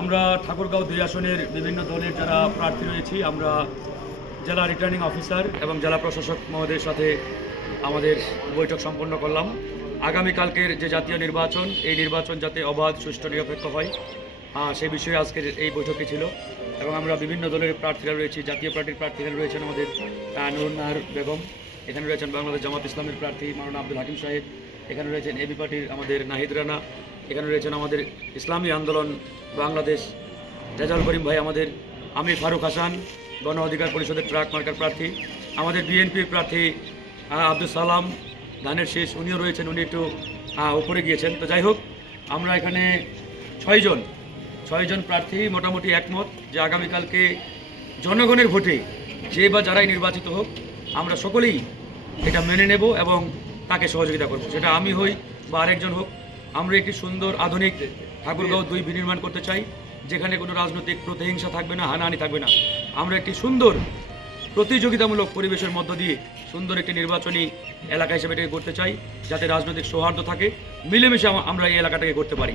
আমরা ঠাকুরগাঁও দুই আসনের বিভিন্ন দলের যারা প্রার্থী রয়েছি আমরা জেলা রিটার্নিং অফিসার এবং জেলা প্রশাসক মহোদয়ের সাথে আমাদের বৈঠক সম্পন্ন করলাম। আগামীকালকের যে জাতীয় নির্বাচন এই নির্বাচন যাতে অবাধ সুষ্ঠু নিরপেক্ষ হয় আহ, সেই বিষয়ে আজকের এই বৈঠকে ছিল। এবং আমরা বিভিন্ন দলের প্রার্থীরা রয়েছি জাতীয় পার্টির প্রার্থীরা রয়েছেন আমাদের নুরুন নাহার বেগম এখানে রয়েছেন বাংলাদেশ জামাত ইসলামের প্রার্থী মাওলানা আব্দুল হাকিম সাহেব এখানে রয়েছেন এবি পার্টির আমাদের নাহিদ রানা এখানে রয়েছেন আমাদের ইসলামী আন্দোলন বাংলাদেশ। রেজাউল করিম ভাই আমাদের আমি ফারুক হাসান, গণ অধিকার পরিষদের ট্রাক মার্কার প্রার্থী, আমাদের বিএনপির প্রার্থী আব্দুল সালাম, ধানের শেষ, উনিও রয়েছেন, উনি একটু উপরে গিয়েছেন। তো যাই হোক, আমরা এখানে ছয়জন ছয়জন প্রার্থী মোটামুটি একমত যে আগামীকালকে জনগণের ভোটে যে বা যারাই নির্বাচিত হোক, আমরা সকলেই এটা মেনে নেব এবং তাকে সহযোগিতা করব। সেটা আমি হই বা আরেকজন হোক আমরা একটি সুন্দর আধুনিক ঠাকুরগাঁও দুই বিনির্মাণ করতে চাই, যেখানে কোনো রাজনৈতিক প্রতিহিংসা থাকবে না, হানাহানি থাকবে না। আমরা একটি সুন্দর প্রতিযোগিতামূলক পরিবেশের মধ্য দিয়ে সুন্দর একটি নির্বাচনী এলাকা হিসেবে এটাকে করতে চাই, যাতে রাজনৈতিক সৌহার্দ্য থাকে, মিলেমিশে আমরা এই এলাকাটাকে করতে পারি।